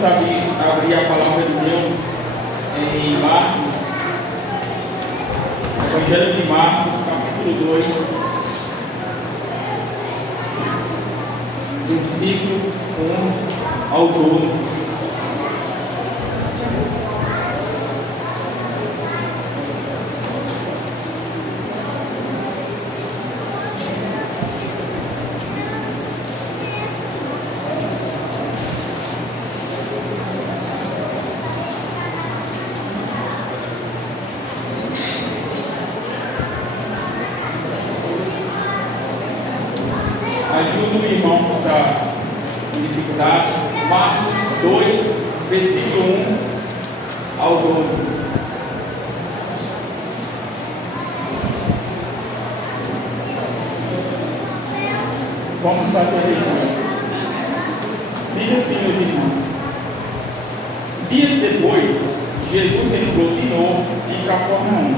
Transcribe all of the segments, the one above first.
vamos abrir a palavra de Deus em Marcos, Evangelho de Marcos, capítulo 2, versículo 1 ao 12. Ajuda o irmão que está em dificuldade. Marcos 2, versículo 1 ao 12. Vamos fazer a leitura. Diz assim, meus irmãos: dias depois, Jesus entrou de novo em Cafarnaum,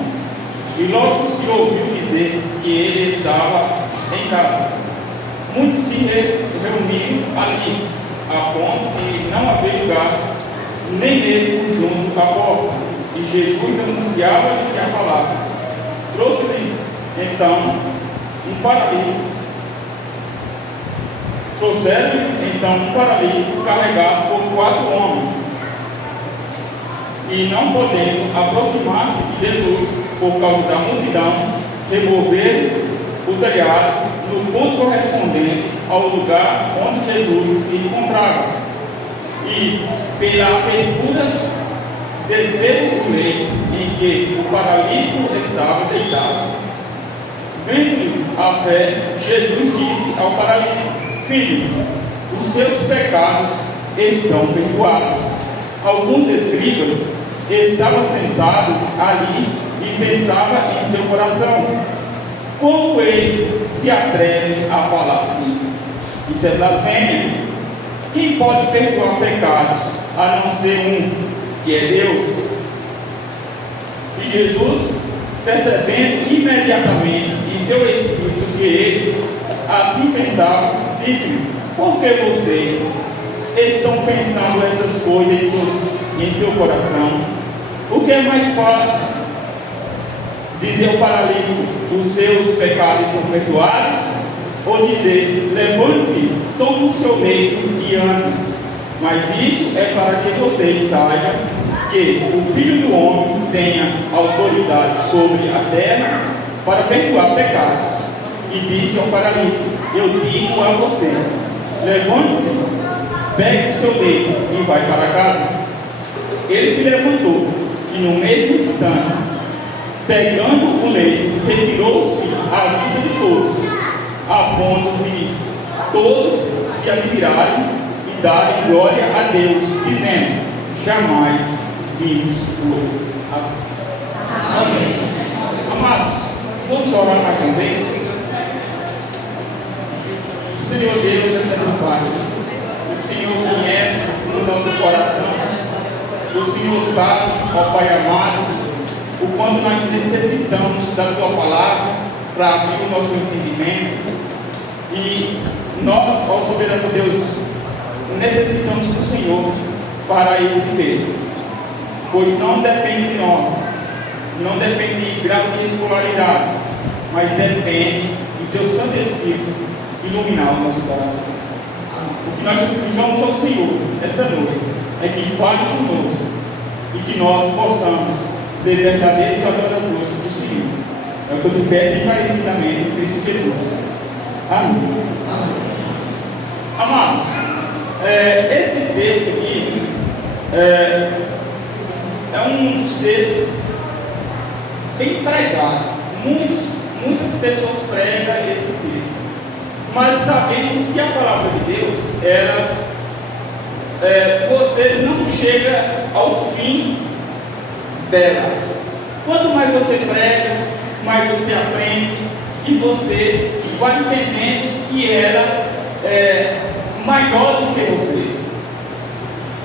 e logo se ouviu dizer que ele estava em casa. Muitos se reuniram ali, a ponto de não haver lugar, nem mesmo junto à porta. E Jesus anunciava-lhes a palavra. Trouxe-lhes então um paralítico. Trouxeram-lhes então um paralítico carregado por 4 homens. E não podendo aproximar-se de Jesus por causa da multidão, removeram o telhado no ponto correspondente ao lugar onde Jesus se encontrava, e pela abertura desceram o leito em que o paralítico estava deitado. Vendo-lhes a fé, Jesus disse ao paralítico: filho, os seus pecados estão perdoados. Alguns escribas estavam sentados ali e pensavam em seu coração: como ele se atreve a falar assim? Isso é blasfêmia. Quem pode perdoar pecados a não ser um, que é Deus? E Jesus, percebendo imediatamente em seu espírito que eles assim pensavam, disse-lhes: por que vocês estão pensando essas coisas em seu coração? O que é mais fácil? Dizer ao paralítico: os seus pecados estão perdoados? Ou dizer: levante-se, tome o seu leito e ande? Mas isso é para que vocês saibam que o Filho do Homem tenha autoridade sobre a terra para perdoar pecados. E disse ao paralítico: eu digo a você, levante-se, pegue o seu leito e vai para casa. Ele se levantou e no mesmo instante, pegando o leito, retirou-se à vista de todos, a ponto de todos se admirarem e darem glória a Deus, dizendo: jamais vimos coisas assim. Amém. Amados, vamos orar mais uma vez? Senhor Deus, eterno Pai, o Senhor conhece o nosso coração, o Senhor sabe, ó Pai amado, o quanto nós necessitamos da Tua palavra para abrir o nosso entendimento. E nós, ó soberano Deus, necessitamos do Senhor para esse feito, pois não depende de nós, não depende de grau de escolaridade, mas depende do Teu Santo Espírito iluminar o nosso coração. O que nós suplicamos ao Senhor essa noite é que fale conosco e que nós possamos ser verdadeiros adoradores do Senhor. É o que eu te peço encarecidamente em Cristo Jesus. Amém. Amém. Amados, esse texto aqui é um dos textos bem pregado. Muitas pessoas pregam esse texto, mas sabemos que a palavra de Deus, você não chega ao fim dela. Quanto mais você prega, mais você aprende e você vai entendendo que ela é maior do que você.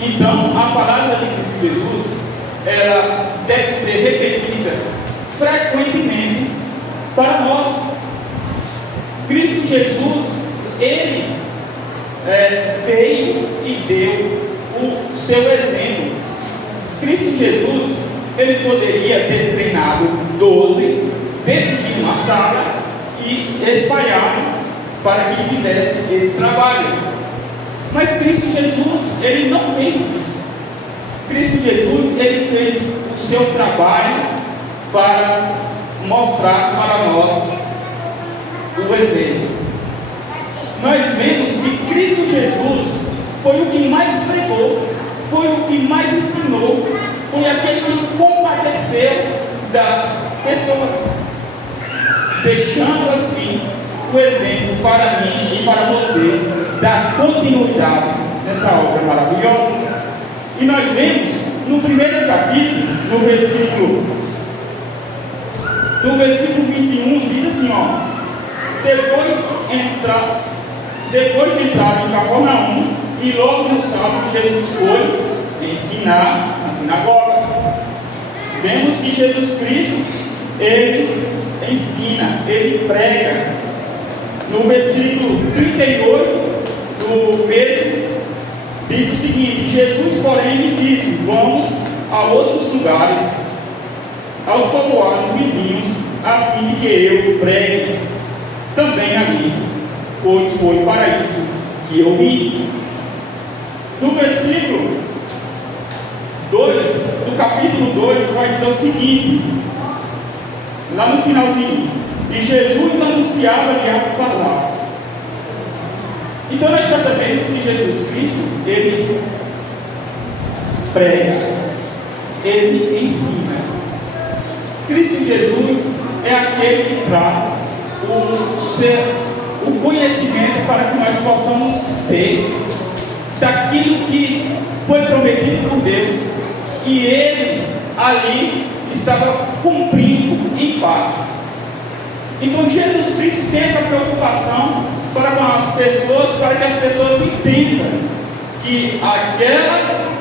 Então, a palavra de Cristo Jesus, ela deve ser repetida frequentemente para nós. Cristo Jesus, Ele veio e deu o seu exemplo. Cristo Jesus, ele poderia ter treinado 12 dentro de uma sala e espalhado para que fizesse esse trabalho. Mas Cristo Jesus, ele não fez isso. Cristo Jesus, ele fez o seu trabalho para mostrar para nós o exemplo. Nós vemos que Cristo Jesus foi o que mais pregou, foi o que mais ensinou, foi aquele que compadeceu das pessoas, deixando assim o exemplo para mim e para você da continuidade nessa obra maravilhosa. E nós vemos no primeiro capítulo, no versículo 21, diz assim, depois entraram em Cafarnaum, e logo no sábado Jesus foi ensinar na sinagoga. Vemos que Jesus Cristo, ele ensina, ele prega. No versículo 38 do mesmo, diz o seguinte: Jesus, porém, me disse: vamos a outros lugares, aos povoados vizinhos, a fim de que eu pregue também ali, pois foi para isso que eu vim. No versículo 2 do capítulo 2 vai dizer o seguinte, lá no finalzinho: e Jesus anunciava-lhe a palavra. Então nós percebemos que Jesus Cristo, ele prega, ele ensina. Cristo Jesus é aquele que traz o conhecimento para que nós possamos ter daquilo que foi prometido por Deus, e ele ali estava cumprindo em parte. Então Jesus Cristo tem essa preocupação para com as pessoas, para que as pessoas entendam que aquela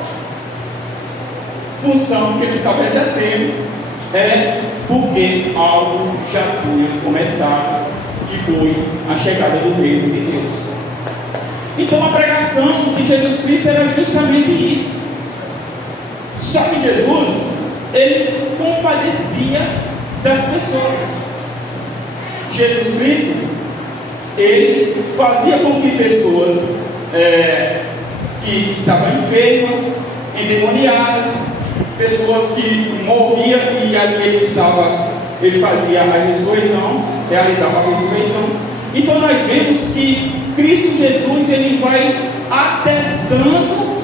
função que ele estava exercendo é porque algo já tinha começado, que foi a chegada do reino de Deus. Então a pregação de Jesus Cristo era justamente isso. Só que Jesus, ele compadecia das pessoas. Jesus Cristo, ele fazia com que pessoas que estavam enfermas, endemoniadas, pessoas que morriam, e ali ele fazia a ressurreição, realizava a ressurreição. Então nós vemos que Cristo Jesus, ele vai atestando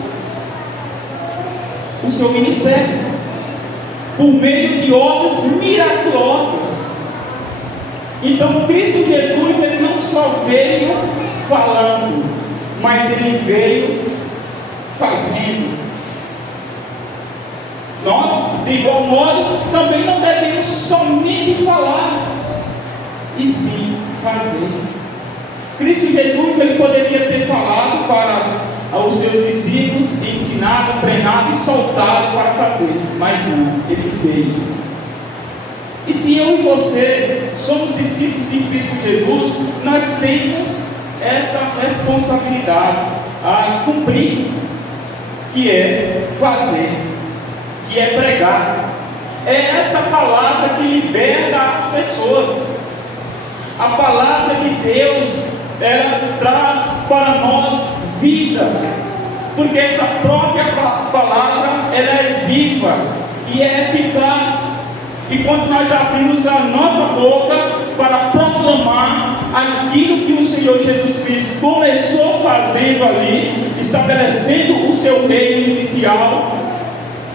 o seu ministério por meio de obras miraculosas. Então Cristo Jesus, ele não só veio falando, mas ele veio fazendo. Nós, de igual modo, também não devemos somente falar, e sim fazer. Cristo Jesus, ele poderia ter falado para os seus discípulos, ensinado, treinado e soltado para fazer, mas não, ele fez. E se eu e você somos discípulos de Cristo Jesus, nós temos essa responsabilidade a cumprir, que é fazer, que é pregar. É essa palavra que liberta as pessoas. A palavra de Deus, ela traz para nós vida, porque essa própria palavra, ela é viva e é eficaz. E quando nós abrimos a nossa boca para proclamar aquilo que o Senhor Jesus Cristo começou fazendo ali, estabelecendo o seu reino inicial,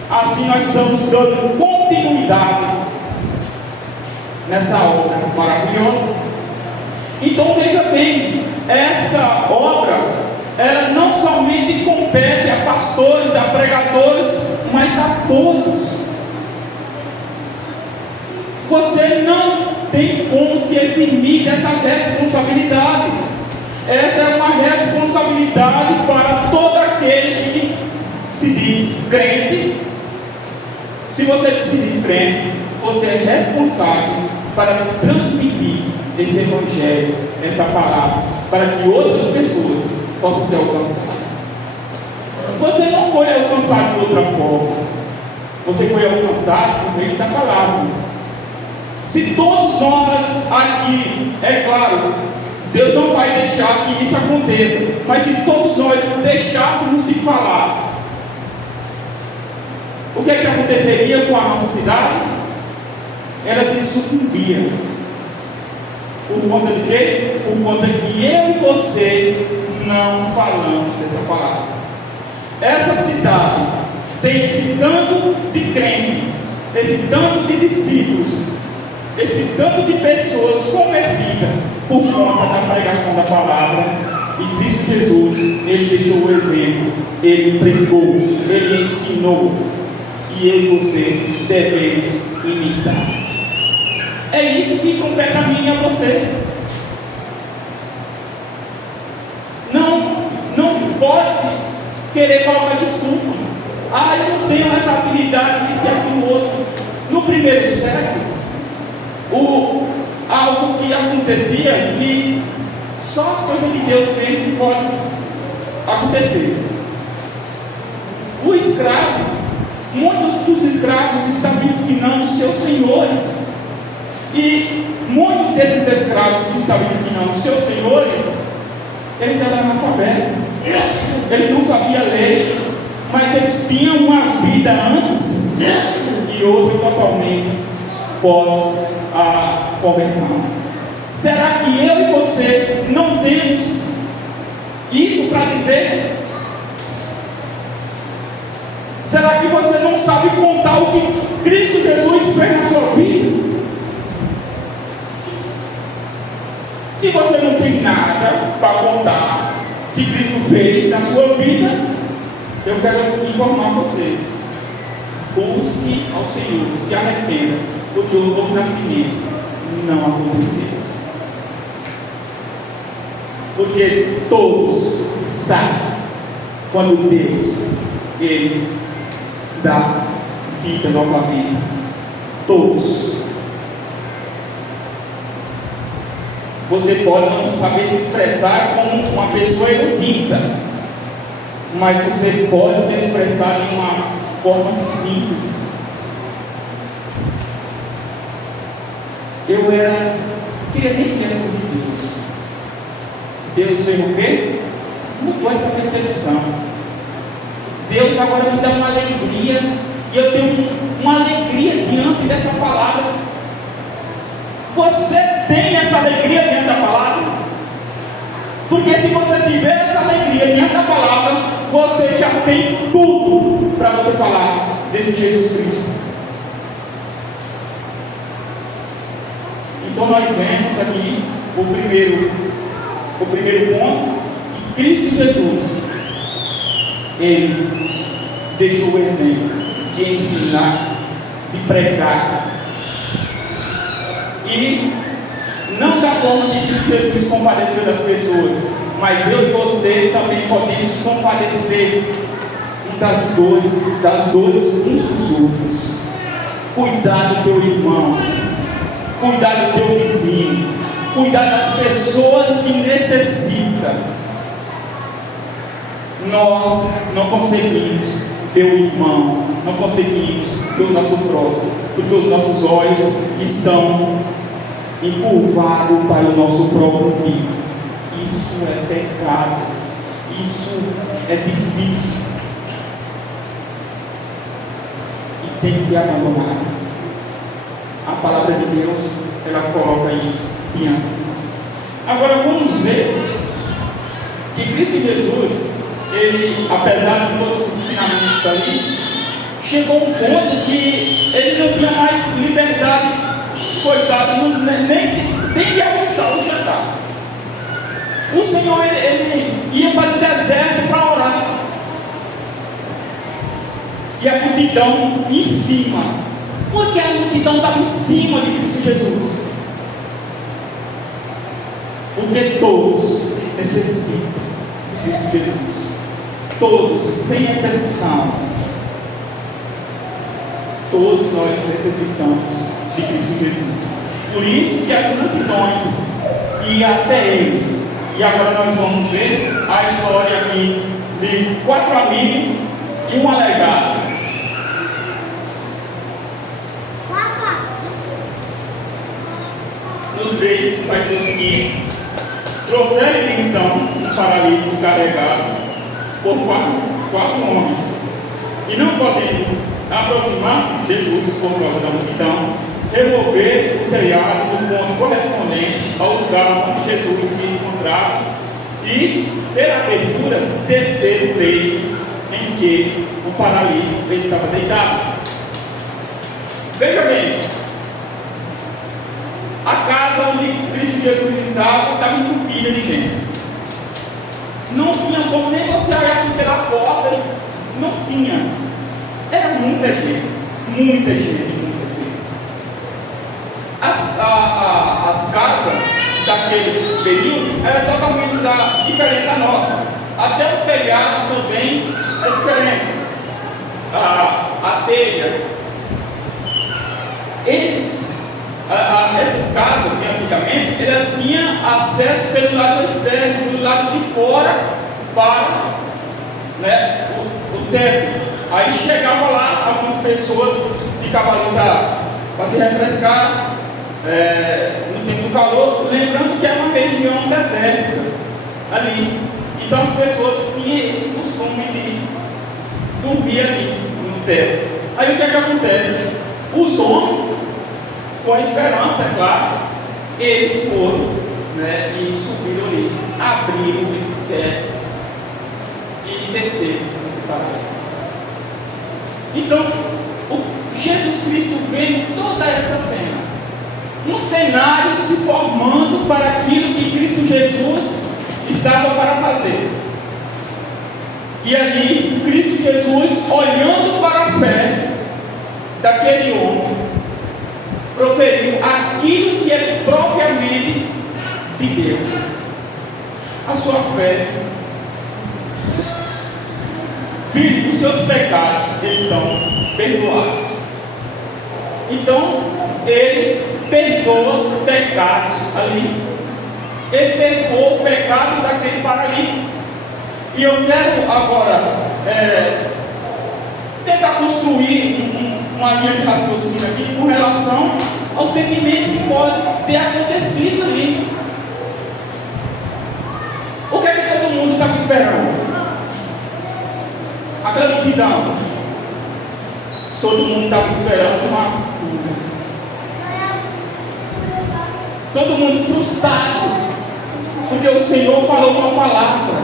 assim nós estamos dando continuidade nessa obra maravilhosa. Então veja bem, essa obra, ela não somente compete a pastores, a pregadores, mas a todos. Você não tem como se eximir dessa responsabilidade. Essa é uma responsabilidade para todo aquele que se diz crente. Se você se diz crente, você é responsável para transmitir esse evangelho, essa palavra, para que outras pessoas possam ser alcançadas. Você não foi alcançado de outra forma. Você foi alcançado por meio da palavra. Se todos nós aqui, é claro, Deus não vai deixar que isso aconteça, mas se todos nós deixássemos de falar, o que é que aconteceria com a nossa cidade? Ela se sucumbia. Por conta de quê? Por conta que eu e você não falamos dessa palavra. Essa cidade tem esse tanto de crente, esse tanto de discípulos, esse tanto de pessoas convertidas por conta da pregação da palavra. E Cristo Jesus, Ele deixou o exemplo, Ele pregou, Ele ensinou, e eu e você devemos imitar. É isso que compete a mim e a você. Não pode querer colocar desculpa. Eu não tenho essa habilidade, isso e aquilo outro. No primeiro século, algo que acontecia, que só as coisas de Deus mesmo que pode acontecer. O escravo, muitos dos escravos estavam ensinando os seus senhores, e muitos desses escravos que estavam ensinando os seus senhores, eles eram analfabetos, eles não sabiam ler, mas eles tinham uma vida antes e outra totalmente pós a conversão. Será que eu e você não temos isso para dizer? Será que você não sabe contar o que Cristo Jesus fez na sua vida? Se você não tem nada para contar que Cristo fez na sua vida, eu quero informar você: busque ao Senhor, se arrependa, porque o novo nascimento não aconteceu. Porque todos sabem quando Deus, Ele dá vida novamente. Todos. Você pode não saber se expressar como uma pessoa erudita, mas você pode se expressar de uma forma simples. Eu queria nem ter escolhido Deus. Deus fez o quê? Mudou essa percepção. Deus agora me dá uma alegria, e eu tenho uma alegria diante dessa palavra. Você tem essa alegria diante da palavra? Porque se você tiver essa alegria diante da palavra, você já tem tudo para você falar desse Jesus Cristo. Então nós vemos aqui o primeiro ponto, que Cristo Jesus, Ele deixou o exemplo de ensinar, de pregar, e não da forma que Cristo Jesus compadeceu das pessoas, mas eu e você também podemos compadecer das dores uns dos outros. Cuidar do teu irmão, cuidar do teu vizinho, cuidar das pessoas que necessitam. Nós não conseguimos ver o irmão, não conseguimos ver o nosso próximo, porque os nossos olhos estão encurvados para o nosso próprio umbigo. Isso é pecado, isso é difícil e tem que ser abandonado. A palavra de Deus, ela coloca isso diante de nós. Agora vamos ver que Cristo Jesus, Ele, apesar de todos os ensinamentos ali, chegou a um ponto que Ele não tinha mais liberdade, coitado, nem de almoçar ou jantar. O Senhor, ele ia para o deserto para orar, e a multidão em cima. Por que a multidão estava em cima de Cristo Jesus? Porque todos necessitam de Cristo Jesus. Todos, sem exceção. Todos nós necessitamos de Cristo Jesus. Por isso que as multidões iam até Ele. E agora nós vamos ver a história aqui de 4 amigos e um aleijado. No 3 vai dizer o seguinte: trouxeram-lhe então um paralítico carregado por quatro homens, e não podendo aproximar-se de Jesus por causa da multidão, remover o telhado do ponto correspondente ao lugar onde Jesus se encontrava, e, pela abertura, descer o leito em que o paralítico estava deitado. Veja bem, a casa onde Cristo Jesus estava entupida de gente. Não tinha como nem você olhar assim pela porta. Não tinha. Era muita gente. Muita gente, muita gente. As casas daquele período eram totalmente diferentes da nossa. Até o telhado também é diferente. A telha. Essas casas de antigamente, elas tinham acesso pelo lado externo, pelo lado de fora, para, né, o teto. Aí chegava lá, algumas pessoas ficavam ali para se refrescar no tempo do calor, lembrando que é uma região desértica ali. Então as pessoas tinham esse costume de dormir ali no teto. Aí o que é que acontece? Os homens, com a esperança, é claro, eles foram, né, e subiram ali, abriram esse teto e desceram esse paralelo. Então, Jesus Cristo vendo toda essa cena, um cenário se formando para aquilo que Cristo Jesus estava para fazer. E ali, Cristo Jesus, olhando para a fé daquele homem, proferiu aquilo que é propriamente de Deus. A sua fé. Filho, os seus pecados estão perdoados. Então, ele perdoa pecados ali. Ele perdoou o pecado daquele paralítico. E eu quero agora tentar construir uma linha de raciocínio aqui com relação ao sentimento que pode ter acontecido ali. O que é que todo mundo estava esperando? Aquela multidão. Todo mundo estava esperando uma cura. Todo mundo frustrado, porque o Senhor falou uma palavra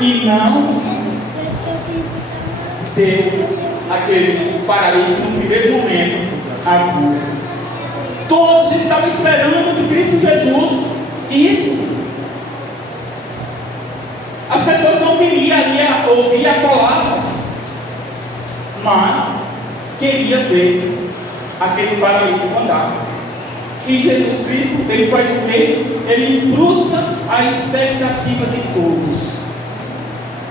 e não deu aquele paralítico no primeiro momento a cura. Todos estavam esperando de Cristo Jesus isso. As pessoas não queriam ouvir a palavra, mas queria ver aquele paralítico andar. E Jesus Cristo, ele faz o quê? Ele frustra a expectativa de todos.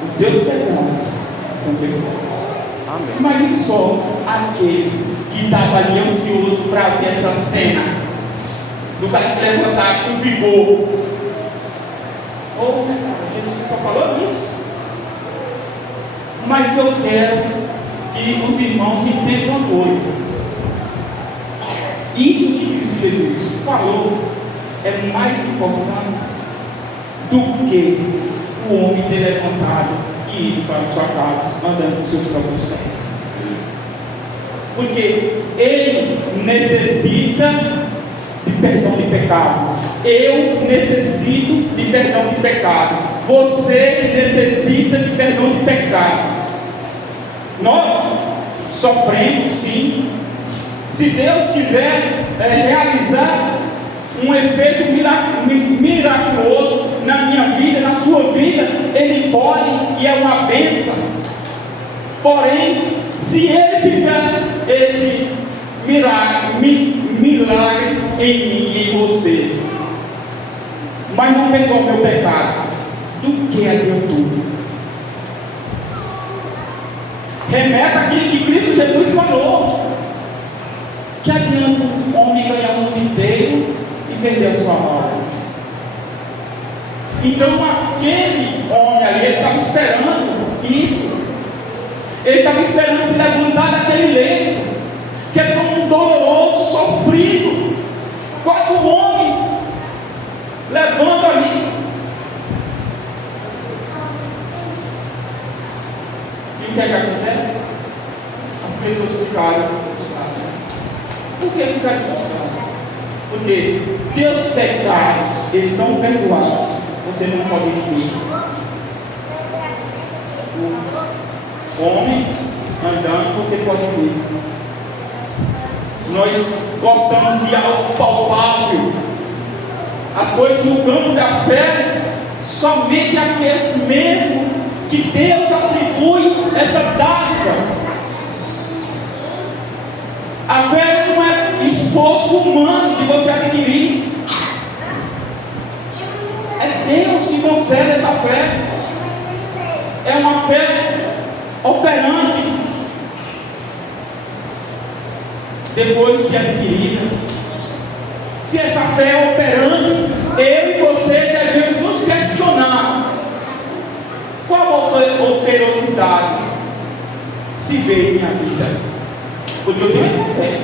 Os teus pecados estão perdoados. Amém. Imagine só aqueles que estavam ali ansiosos para ver essa cena do cara se levantar com vigor. Jesus Cristo só falou isso. Mas eu quero que os irmãos entendam uma coisa. Isso que Cristo Jesus falou é mais importante do que o homem ter levantado e ido para a sua casa andando com seus próprios pés. Porque ele necessita de perdão de pecado. Eu necessito de perdão de pecado. Você necessita de perdão de pecado. Nós sofremos, sim. Se Deus quiser realizar um efeito miraculoso na minha vida, na sua vida, Ele pode, e é uma bênção. Porém, se Ele fizer esse milagre em mim e em você, mas não perdoa o meu pecado, do que adiantou? Remeta aquilo que Cristo Jesus falou. Que adianta um homem ganhar o mundo inteiro e perder a sua alma? Então aquele homem ali, ele estava esperando isso. Ele estava esperando se levantar daquele leito, que é tão doloroso, sofrido. 4 homens levantam ali. E o que é que acontece? As pessoas ficaram frustradas. Por que ficaram frustradas? Porque teus pecados estão perdoados. Você não pode ver o homem andando, você pode ver. Nós gostamos de algo palpável. As coisas no campo da fé, somente aqueles mesmo que Deus atribui essa dádiva. A fé não é esforço humano de você adquirir. É Deus que concede essa fé. É uma fé operante. Depois de adquirida. Se essa fé é operante, eu e você devemos nos questionar: qual operosidade se vê em minha vida? Porque eu tenho essa fé.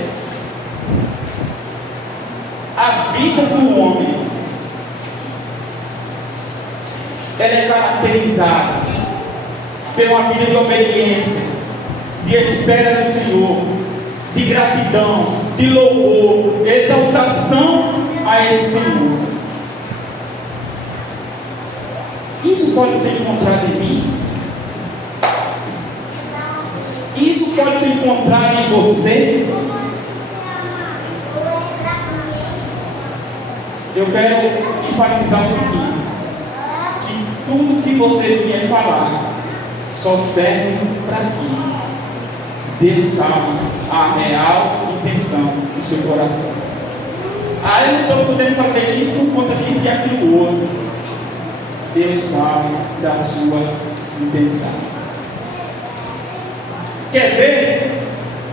A vida do homem, ela é caracterizada pela vida de obediência, de espera no Senhor, de gratidão, de louvor, exaltação a esse Senhor. Isso pode ser encontrado em mim. Isso pode ser encontrado em você. Eu quero enfatizar o seguinte: que tudo que você vier falar só serve para quê? Deus sabe a real intenção do seu coração. Eu não estou podendo fazer isso por conta disso e aquilo outro. Deus sabe da sua intenção. Quer ver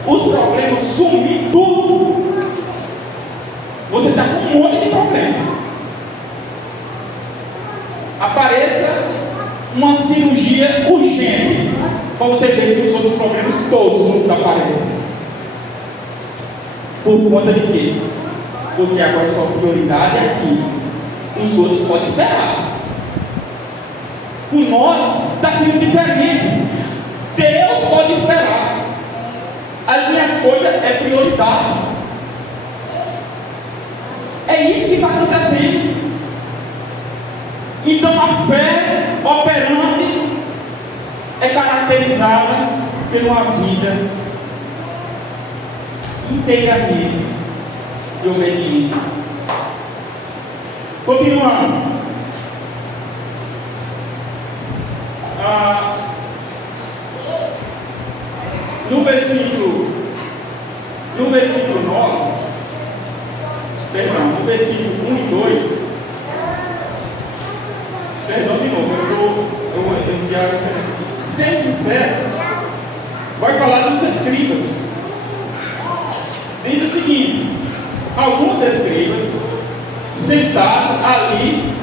os problemas sumir tudo? Você está com um monte de problema. Apareça uma cirurgia urgente para você ver se os outros problemas todos não desaparecem. Por conta de quê? Porque agora sua prioridade é aqui. Os outros podem esperar. Por nós está sendo diferente. Deus pode esperar. As minhas coisas é prioridade. É isso que está acontecendo. Então a fé operante é caracterizada por uma vida inteiramente de obediência. Continuando. No versículo 9, perdão, no versículo 1 e 2, perdão de novo, eu enviei a referência aqui. 6 e 7 vai falar dos escribas. Diz o seguinte: alguns escribas sentados ali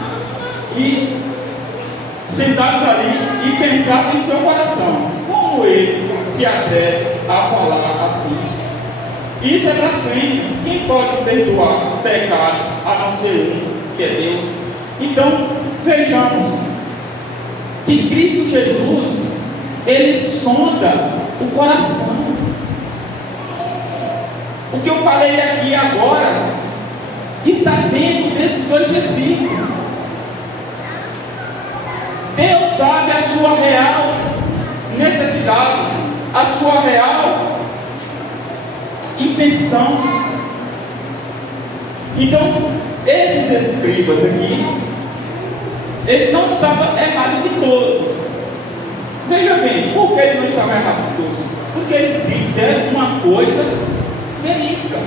e pensavam em seu coração: como ele se atreve a falar assim? Isso é blasfêmia. Quem pode perdoar pecados a não ser um, que é Deus? Então vejamos que Cristo Jesus, ele sonda o coração. O que eu falei aqui agora está dentro desses 2 versículos. Deus sabe a sua real necessidade, a sua real intenção. Então, esses escribas aqui, eles não estavam errados de todo. Veja bem, por que eles não estavam errados de todo? Porque eles disseram uma coisa verídica.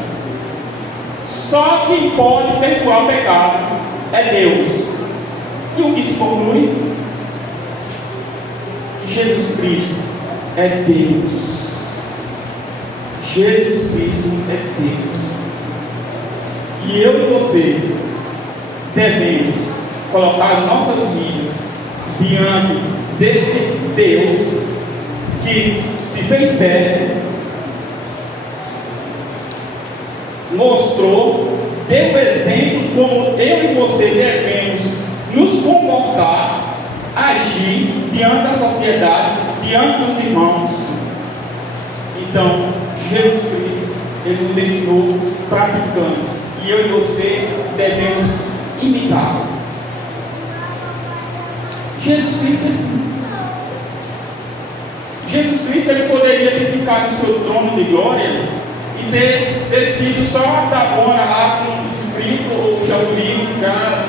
Só quem pode perdoar o pecado é Deus. E o que se conclui? Que Jesus Cristo é Deus. Jesus Cristo é Deus. E eu e você devemos colocar nossas vidas diante desse Deus, que se fez servo, mostrou, deu exemplo como eu e você devemos nos comportar, agir diante da sociedade, diante dos irmãos. Então, Jesus Cristo, Ele nos ensinou praticando, e eu e você devemos imitá-lo. Jesus Cristo é assim. Jesus Cristo, Ele poderia ter ficado no seu trono de glória e ter descido só a tabona lá com escrito, ou já o livro, já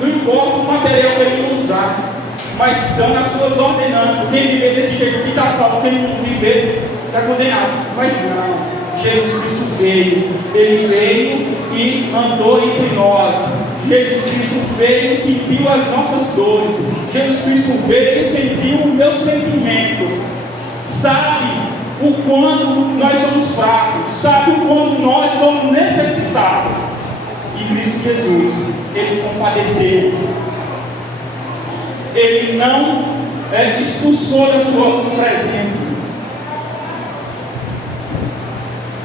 não importa o material que ele usar, mas dando as suas ordenanças. Quem viver desse jeito aqui está salvo, quem não viver está condenado. Mas não, Jesus Cristo veio, Ele veio e andou entre nós. Jesus Cristo veio e sentiu as nossas dores. Jesus Cristo veio e sentiu o meu sentimento. Sabe o quanto nós somos fracos, sabe o quanto nós somos necessitados. E Cristo Jesus, Ele compadeceu. Ele não expulsou da sua presença.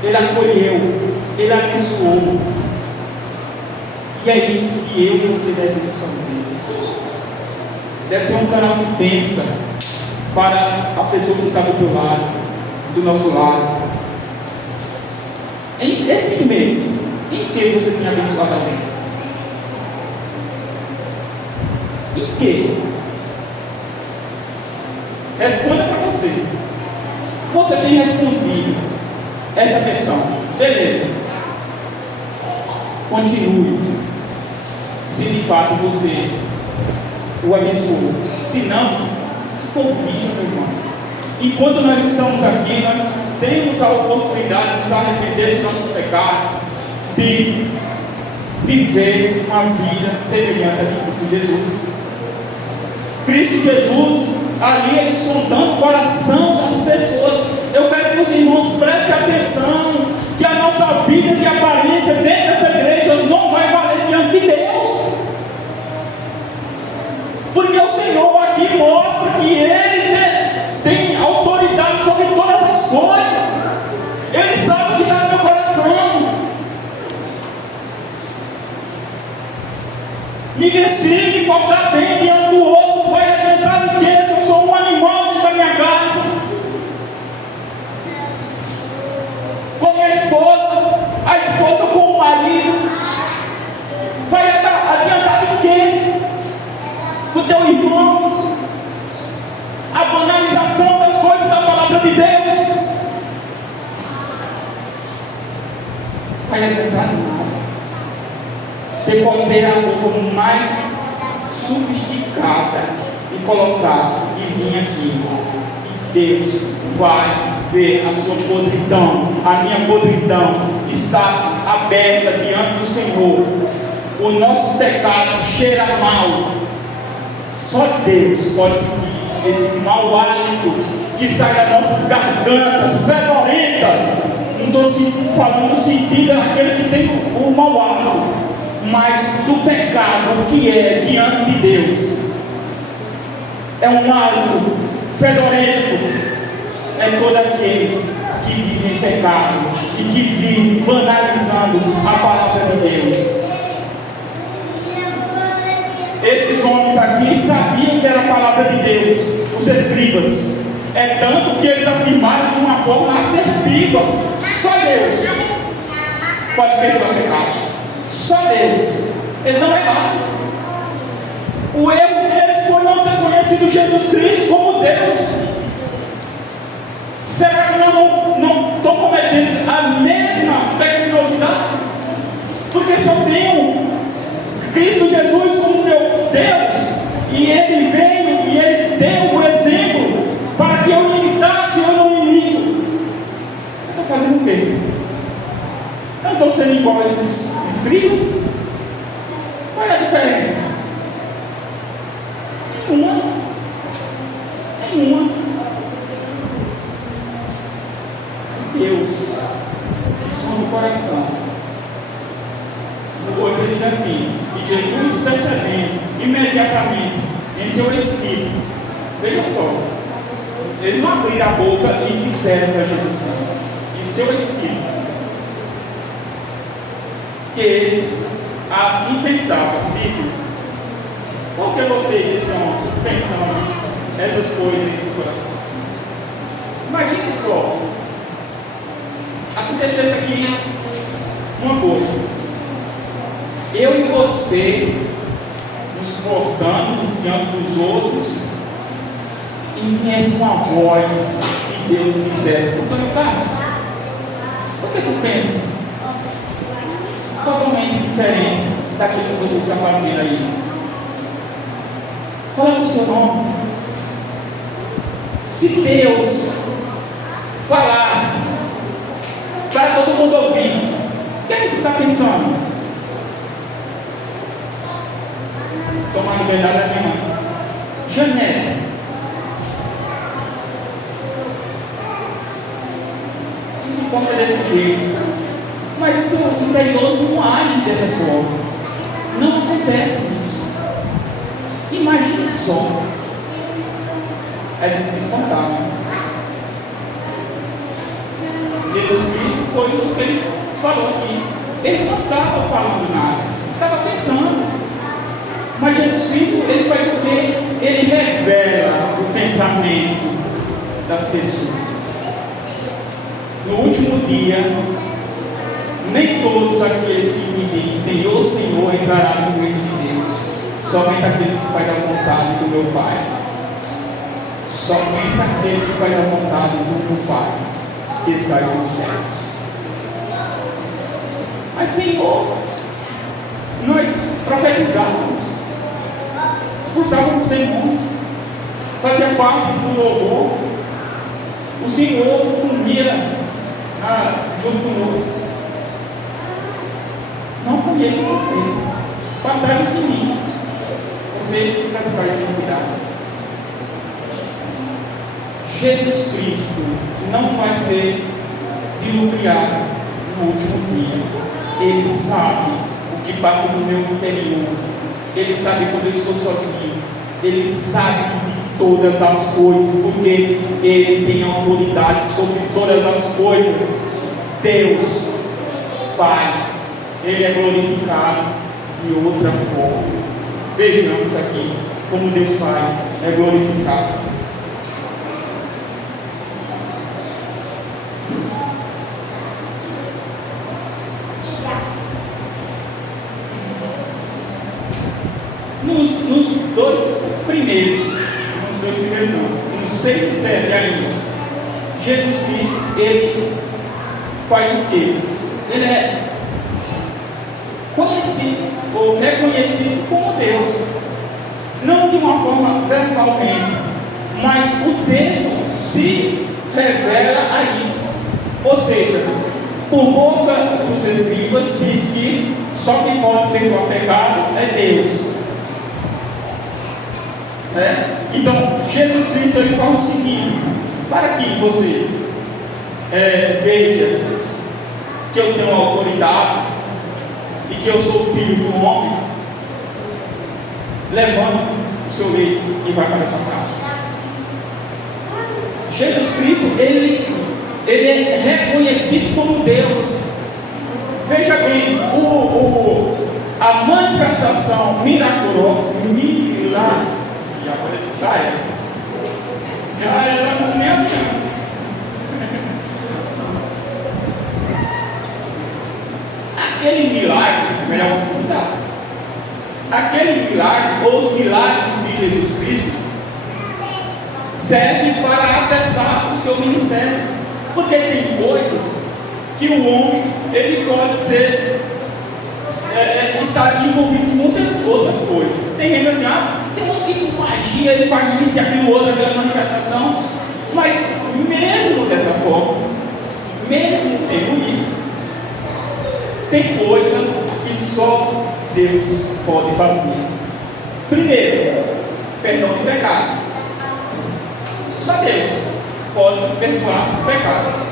Ele acolheu, Ele abençoou. E é isso que eu e você devemos fazer. Deve ser um canal que pensa para a pessoa que está do teu lado, do nosso lado. Esse mês, em que você tem abençoado alguém? Em que? Responda para você. Você tem respondido essa questão? Beleza. Continue. Se de fato você o abençoou. Se não, se corrija, meu irmão. Enquanto nós estamos aqui, nós temos a oportunidade de nos arrepender dos nossos pecados, de viver uma vida semelhante à de Cristo Jesus. Cristo Jesus, ali Ele sondando o coração das pessoas. Eu quero que os irmãos prestem atenção, que a nossa vida de aparência dentro dessa igreja não vai valer diante de Deus, porque o Senhor aqui mostra que Ele tem autoridade sobre todas as coisas. Ele sabe o que está no meu coração. Me vestir, me portar bem diante do outro, vai adiantar do que se eu sou um animal dentro da minha casa, com a minha esposa, a esposa com o marido, vai adiantar do que? O teu irmão, a banalização das coisas da palavra de Deus, vai adiantar nada. Você pode ter a roupa mais sofisticada e colocar e vir aqui, e Deus vai ver a sua podridão. A minha podridão está aberta diante do Senhor. O nosso pecado cheira mal. Só Deus pode sentir esse mau hálito que sai das nossas gargantas fedorentas. Não estou falando no sentido daquele que tem o mau hálito, mas do pecado que é diante de Deus. É um hálito fedorento. É todo aquele que vive em pecado e que vive banalizando a palavra de Deus. Esses homens aqui sabiam que era a palavra de Deus, os escribas. É tanto que eles afirmaram de uma forma assertiva: só Deus pode perdoar pecados. Só Deus. Eles não erraram. O erro deles foi não ter conhecido Jesus Cristo como Deus. Será que eu não estou cometendo a mesma pecaminosidade? Porque se eu tenho Cristo Jesus como meu Deus, e Ele veio e Ele deu o exemplo para que eu imitasse, eu não imito, eu estou fazendo o quê? Eu não estou sendo igual a esses escribas? Qual é a diferença? Nenhuma. Deus, que sonda o coração. No outro ele diz assim: e Jesus, percebendo imediatamente em seu espírito, veja só, eles não abriram a boca e disseram para Jesus Cristo, e seu Espírito, que eles assim pensavam, disse-lhes: por que vocês estão pensando essas coisas em seu coração? Imagine só, acontecesse aqui uma coisa, eu e você nos portando diante dos outros, e viesse uma voz de Deus e dissesse: Antônio Carlos, o que tu pensa? Totalmente diferente daquilo que você está fazendo aí. Qual é o seu nome? Se Deus falasse para todo mundo ouvir, o que é que tu está pensando? Tomar liberdade da minha mãe. Janete, tu se comporta desse jeito, mas o teu interior não age dessa forma. Não acontece isso. Imagine só. É desescontável. Jesus Cristo foi o que ele falou aqui. Eles não estavam falando nada, estavam pensando. Mas Jesus Cristo, ele faz o quê? Ele revela o pensamento das pessoas. No último dia, nem todos aqueles que me dizem Senhor, Senhor entrarão no reino de Deus. Somente aqueles que fazem a vontade do meu Pai. Somente aquele que faz a vontade do meu Pai, que está nos céus. Mas Senhor, nós profetizávamos, expulsávamos demônios, fazia parte do louvor. O Senhor comia junto conosco. Não conheço vocês, guardados de mim, vocês que praticarem a iniquidade. Jesus Cristo não vai ser diluviado no último dia. Ele sabe o que passa no meu interior. Ele sabe quando eu estou sozinho. Ele sabe de todas as coisas, porque Ele tem autoridade sobre todas as coisas. Deus, Pai, Ele é glorificado de outra forma. Vejamos aqui como Deus Pai é glorificado. Nos dois primeiros não, nos 6 e 7 ainda, Jesus Cristo, ele faz o quê? Ele é conhecido ou reconhecido como Deus, não de uma forma verbalmente, mas o texto se revela a isso. Ou seja, por boca dos escribas diz que só quem pode perdoar pecado é Deus. Então, Jesus Cristo ele fala o seguinte: para que vocês vejam que eu tenho autoridade e que eu sou filho do homem, levante o seu leito e vai para essa casa. Jesus Cristo ele é reconhecido como Deus. Veja bem, a manifestação miraculosa, já era com nem adianta. Aquele milagre, melhor cuidar. Aquele milagre, ou os milagres de Jesus Cristo, serve para atestar o seu ministério. Porque tem coisas que o homem ele pode estar envolvido em muitas outras coisas. Tem gente assim, tem uns que imagina, ele faz isso e aquilo outro, aquela manifestação. Mas mesmo dessa forma, mesmo tendo isso, tem coisa que só Deus pode fazer. Primeiro, perdão do pecado. Só Deus pode perdoar o pecado.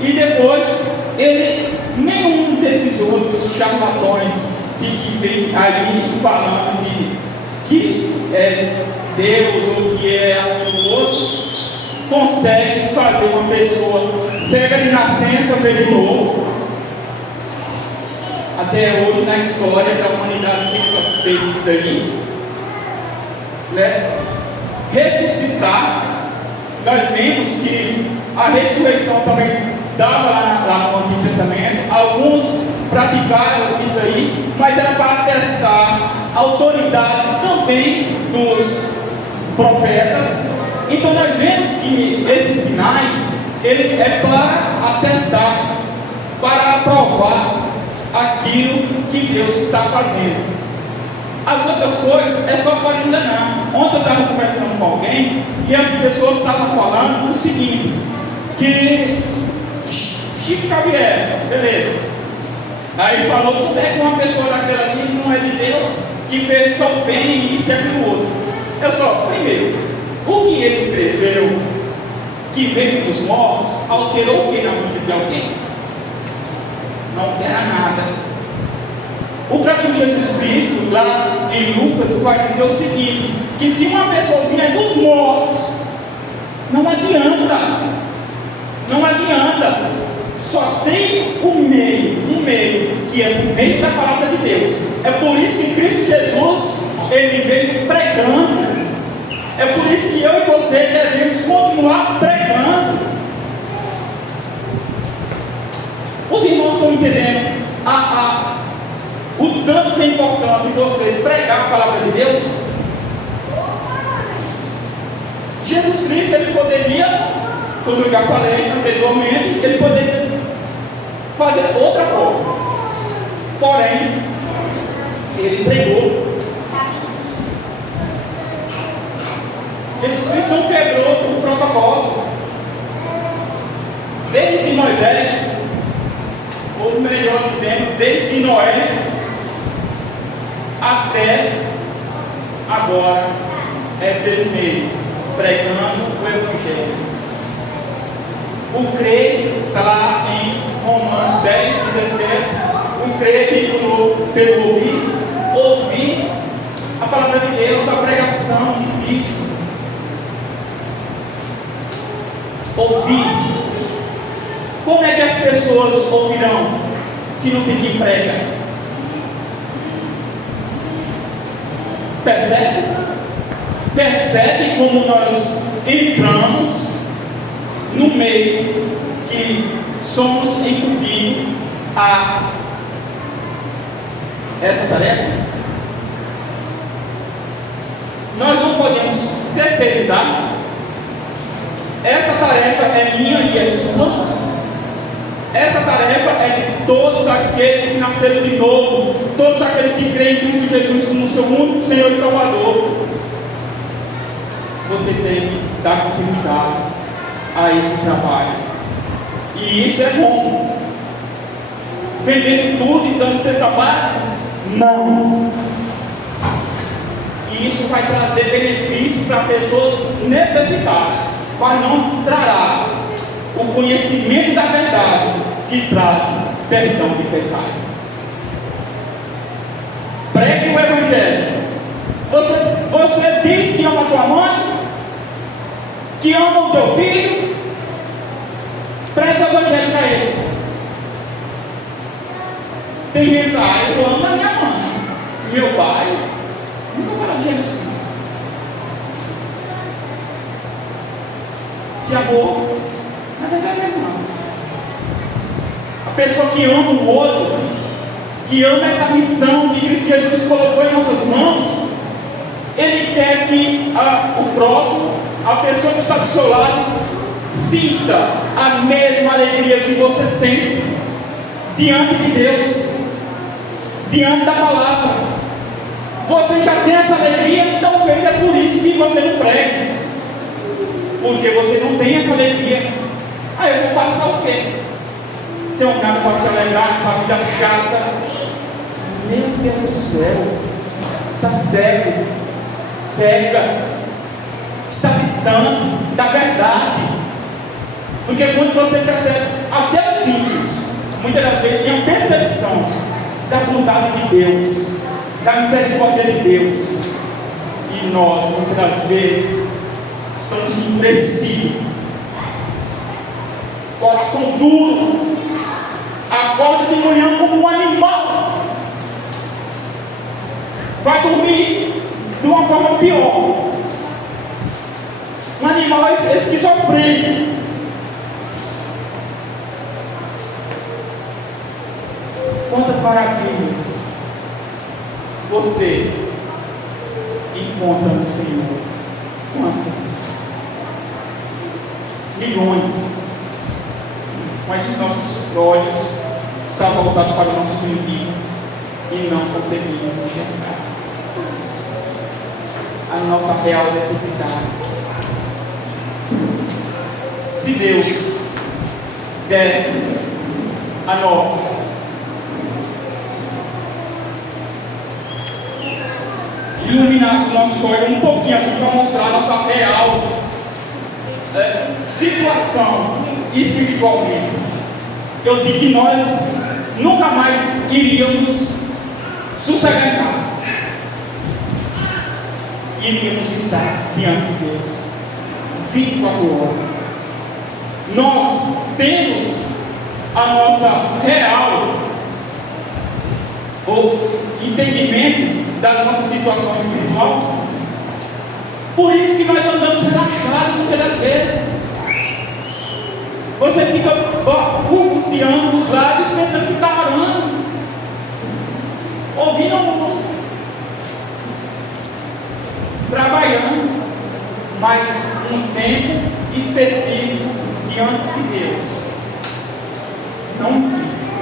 E depois, nenhum desses outros charlatões que vem ali falando que Deus ou o que é aquilo outro, consegue fazer uma pessoa cega de nascença ver de novo. Até hoje na história da humanidade que fez isso daí, né? Ressuscitar, nós vimos que a ressurreição também estava lá no Antigo Testamento. Alguns praticaram isso aí, mas era para testar a autoridade também dos profetas. Então nós vemos que esses sinais, ele é para atestar, para aprovar aquilo que Deus está fazendo. As outras coisas é só para enganar. Ontem eu estava conversando com alguém e as pessoas estavam falando o seguinte, que Chico Xavier, beleza, aí falou como é que uma pessoa daquela ali não é de Deus, que fez só o bem, isso e aquilo outro. Eu só, primeiro, o que ele escreveu, que veio dos mortos, alterou o que na vida de alguém? Não altera nada. O próprio Jesus Cristo, lá em Lucas, vai dizer o seguinte, que se uma pessoa vier dos mortos, não adianta, só tem um meio, que é o meio da palavra de Deus. É por isso que Cristo Jesus, ele veio pregando. É por isso que eu e você devemos continuar pregando. Os irmãos estão entendendo o tanto que é importante você pregar a palavra de Deus? Jesus Cristo, ele poderia, como eu já falei anteriormente, ele poderia fazer outra forma. Porém, ele pregou. Jesus Cristo não quebrou o protocolo. Desde Moisés, ou melhor dizendo, desde Noé até agora, é pelo meio, pregando o Evangelho. O crer está lá em Romanos 10, 17. O crer vem pelo ouvir a palavra de Deus, a pregação de Cristo. Ouvir. Como é que as pessoas ouvirão se não tem quem prega? Percebe como nós entramos no meio que somos incumbidos a essa tarefa? Nós não podemos terceirizar. Essa tarefa é minha e é sua. Essa tarefa é de todos aqueles que nasceram de novo, todos aqueles que creem em Cristo Jesus como seu único Senhor e Salvador. Você tem que dar continuidade a esse trabalho. E isso é bom. Vendendo tudo e dando cesta básica? Não. E isso vai trazer benefício para pessoas necessitadas, mas não trará o conhecimento da verdade que traz perdão de pecado. Pregue o Evangelho. Você diz que ama a tua mãe, que ama o teu filho, pregue o Evangelho para eles. Tem gente que diz, eu amo a minha mãe, meu pai, nunca fala de Jesus Cristo. Se amor, na verdade é não. A pessoa que ama o outro, que ama essa missão que Cristo Jesus colocou em nossas mãos, ele quer que o próximo, a pessoa que está do seu lado, sinta a mesma alegria que você sente diante de Deus, diante da palavra. Você já tem essa alegria, talvez é por isso que você não prega, porque você não tem essa alegria. Eu vou passar o quê? Tenho nada para se alegrar nessa vida chata. Meu Deus do céu, está cego, cega, está distante da verdade. Porque quando você percebe, até os ímpios, muitas das vezes tem a percepção da bondade de Deus, da misericórdia de Deus, e E nós, muitas das vezes, estamos endurecidos, coração duro, acorda de manhã como um animal, vai dormir de uma forma pior. Um animal esquizofrênico. Quantas maravilhas você encontra no Senhor? Quantas? Milhões. Mas os nossos olhos estão voltados para o nosso inimigo e não conseguimos enxergar a nossa real necessidade. Se Deus desse a nós iluminasse os nossos olhos um pouquinho assim para mostrar a nossa real situação espiritualmente, eu digo que nós nunca mais iríamos sossegar em casa, iríamos estar diante de Deus 24 horas. Nós temos a nossa real ou entendimento da nossa situação espiritual. Por isso que nós andamos relaxados muitas das vezes. Você fica balbuciando os lábios pensando que está orando, ouvindo música, trabalhando, mas um tempo específico diante de Deus não existe.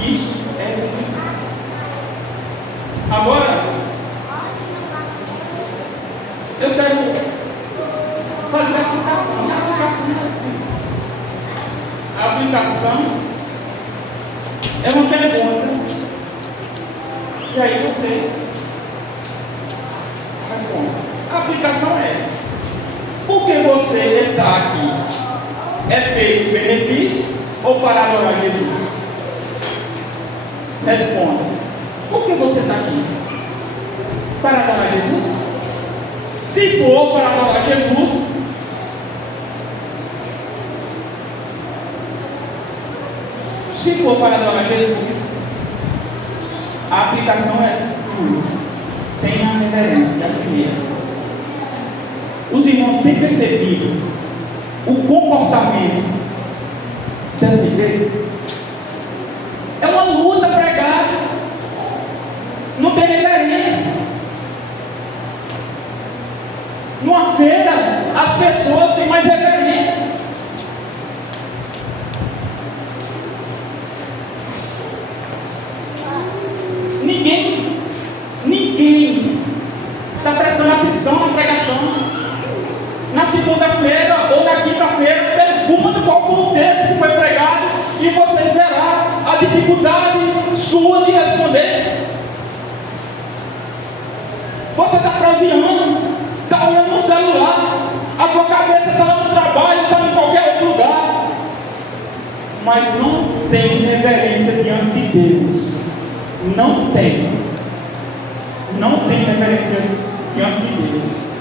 Isso é complicado. Agora, eu quero fazer a aplicação. A aplicação é assim. A aplicação é uma pergunta, e aí você responde. A aplicação é essa: por que você está aqui? É pelos benefícios ou para adorar Jesus? Responda: por que você está aqui? Para adorar Jesus? Se for para adorar Jesus, a aplicação é cruz. Tenha a reverência, a primeira. Os irmãos têm percebido o comportamento dessa igreja? É uma luta pregada, não tem reverência. Numa feira, as pessoas têm mais reverência. Ninguém está prestando atenção na pregação. Na segunda-feira ou na quinta-feira, pergunta qual foi o texto que foi pregado e você verá a dificuldade sua de responder. Você está proseando, está olhando no celular, a tua cabeça está lá no trabalho, está em qualquer outro lugar, mas não tem reverência diante de Deus. Não tem reverência diante de Deus.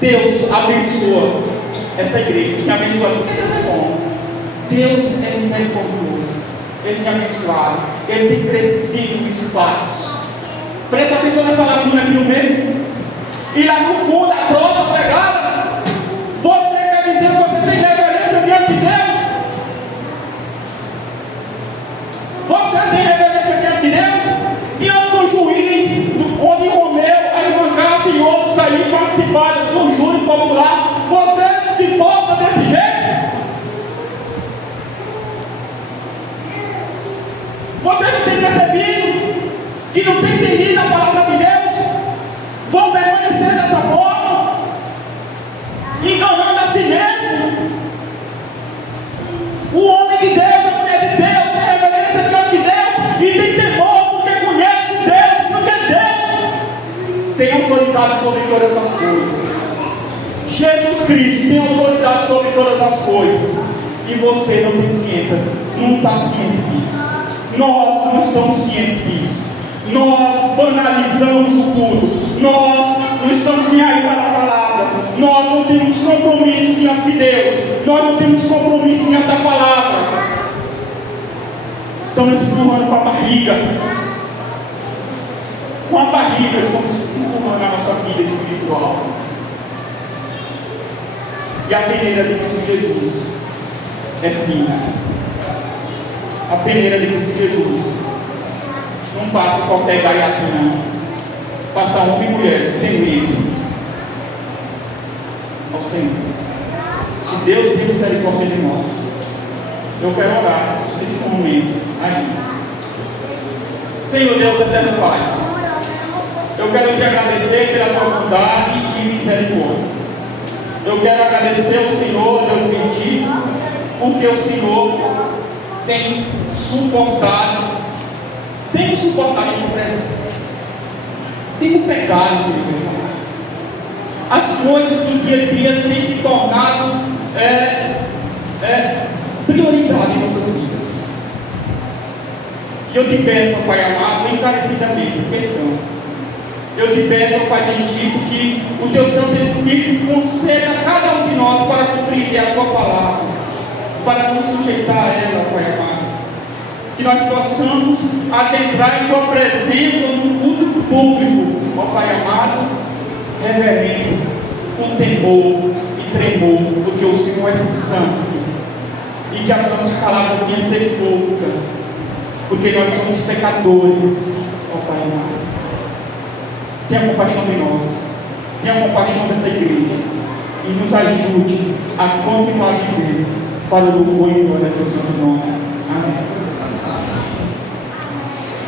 Deus abençoa essa igreja, tem abençoado, porque Deus é bom. Deus é misericordioso, Ele tem abençoado, Ele tem crescido no espaço. Presta atenção nessa lacuna aqui no meio. E lá no fundo, a crosta pregada. Você quer dizer que você tem reverência diante de Deus? Você tem reverência diante de Deus? Diante do juiz, onde Romeu, a irmã Cássia e outros ali participaram do júri popular, você se porta desse jeito? Você não tem percebido que não tem entendido a palavra de Deus? Vão permanecer dessa forma, enganando a si mesmo. O homem de Deus, a mulher de Deus, tem reverência diante de Deus e tem temor porque conhece Deus, porque Deus tem autoridade sobre todas as coisas. Jesus Cristo tem autoridade sobre todas as coisas, e você não está ciente disso. Nós não estamos cientes disso. Nós banalizamos o culto. Nós não estamos nem aí para a palavra. Nós não temos compromisso diante de Deus. Nós não temos compromisso diante da palavra. Estamos empurrando com a barriga. Com a barriga estamos empurrando a nossa vida espiritual. E a peneira de Cristo Jesus é fina. A peneira de Cristo Jesus não passa qualquer gaiatina. Passa homem e mulheres temendo ao Senhor. Que Deus tenha misericórdia de nós. Eu quero orar nesse momento aí. Senhor Deus eterno Pai, eu quero te agradecer pela tua bondade e misericórdia. Eu quero agradecer ao Senhor, Deus bendito, porque o Senhor tem suportado a tua presença. Tem o pecado, Senhor Deus amado. As coisas do dia a dia têm se tornado prioridade em nossas vidas. E eu te peço, Pai amado, encarecidamente, perdão. Eu te peço, Pai bendito, que o teu Santo Espírito conceda a cada um de nós para compreender a tua palavra, para nos sujeitar a ela, Pai amado. Que nós possamos adentrar em tua presença no culto público, ó Pai amado, reverendo, com temor e tremor, porque o Senhor é santo. E que as nossas palavras venham a ser poucas, porque nós somos pecadores, ó Pai amado. Tenha compaixão de nós, tenha compaixão dessa igreja e nos ajude a continuar a viver para o louvor e glória do teu santo nome. Amém.